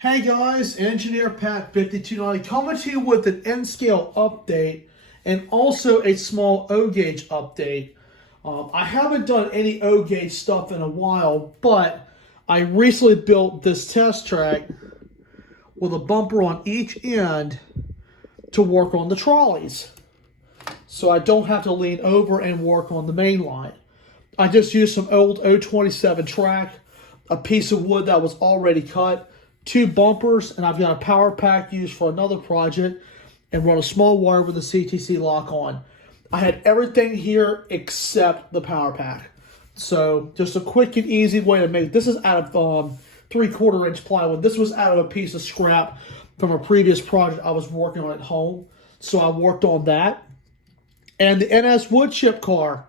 Hey guys, Engineer Pat 5290 coming to you with an N-scale update and also a small O-gauge update. I haven't done any O-gauge stuff in a while, but I recently built this test track with a bumper on each end to work on the trolleys. So I don't have to lean over and work on the main line. I just used some old 027 track, a piece of wood that was already cut, two bumpers, and I've got a power pack used for another project, and run a small wire with a CTC lock on. I had everything here except the power pack. So just a quick and easy way to make this is out of 3/4 inch plywood. This was out of a piece of scrap from a previous project I was working on at home. So I worked on that. And the NS wood chip car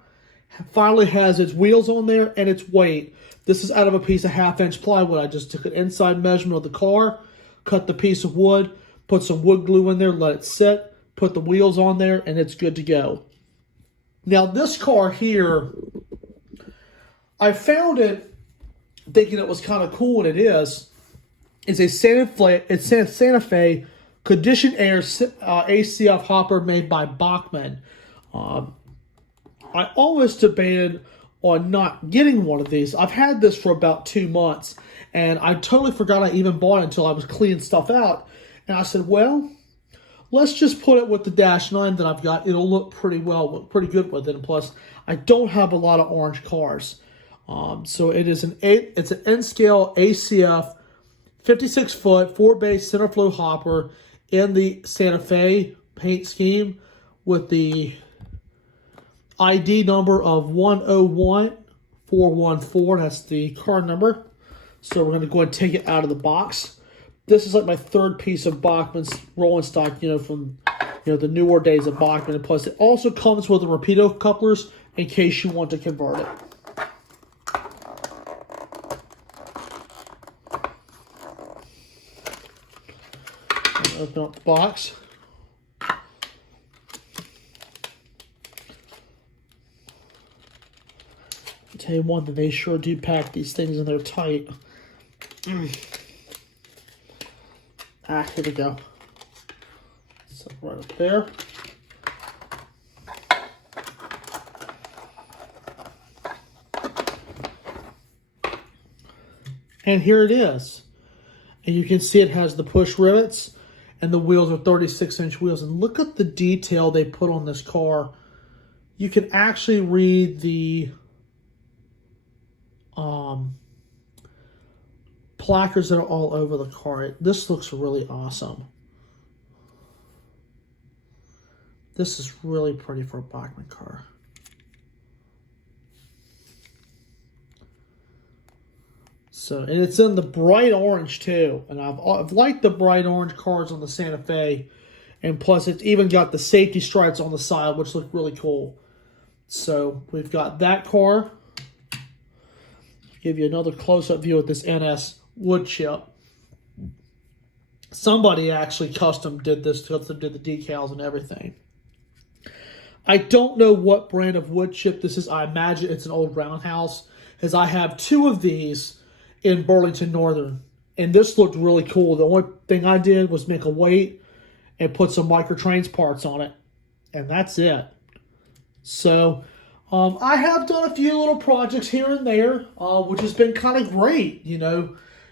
finally has its wheels on there and its weight. This is out of a piece of 1/2 inch plywood. I just took an inside measurement of the car, cut the piece of wood, put some wood glue in there, let it sit, put the wheels on there, and it's good to go. Now this car here, I found it thinking it was kind of cool, and it is. It's a Santa Fe conditioned air ATSF hopper made by Bachmann. I always debated on not getting one of these. I've had this for about 2 months, and I totally forgot I even bought it until I was cleaning stuff out. And I said, well, let's just put it with the Dash 9 that I've got. It'll look pretty good with it. And plus, I don't have a lot of orange cars. So it's an N-scale ACF 56-foot 4-base center flow hopper in the Santa Fe paint scheme with the ID number of 101414. That's the car number. So we're going to go ahead and take it out of the box. This is like my third piece of Bachmann's rolling stock, from the newer days of Bachmann. And plus, it also comes with the Rapido couplers in case you want to convert it. Open up the box. I'll tell you one thing, they sure do pack these things in there tight. Here we go. So right up there. And here it is. And you can see it has the push rivets, and the wheels are 36-inch wheels. And look at the detail they put on this car. You can actually read the placards that are all over the car. This looks really awesome. This is really pretty for a Bachmann car. So, and it's in the bright orange too. And I've liked the bright orange cars on the Santa Fe. And plus it's even got the safety stripes on the side, which look really cool. So we've got that car. Give you another close-up view of this NS wood chip. Somebody actually custom did the decals and everything. I don't know what brand of wood chip this is. I imagine it's an old roundhouse, as I have 2 of these in Burlington Northern, and this looked really cool. The only thing I did was make a weight and put some microtrains parts on it, and that's it. So I have done a few little projects here and there, which has been kind of great.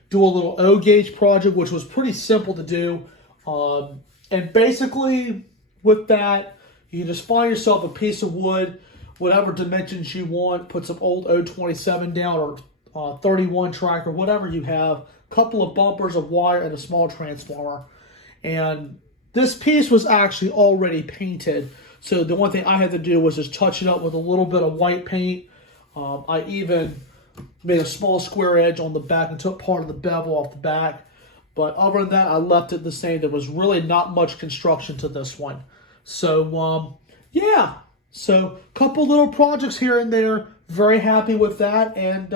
Do a little O-gauge project, which was pretty simple to do, and basically with that, you can just find yourself a piece of wood, whatever dimensions you want, put some old 027 down, or 31 track, or whatever you have, a couple of bumpers of wire, and a small transformer. And this piece was actually already painted, so the one thing I had to do was just touch it up with a little bit of white paint. I even made a small square edge on the back and took part of the bevel off the back. But other than that, I left it the same. There was really not much construction to this one. So, yeah. So, a couple little projects here and there. Very happy with that. And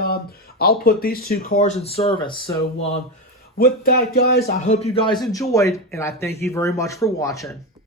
I'll put these 2 cars in service. So, with that, guys, I hope you guys enjoyed. And I thank you very much for watching.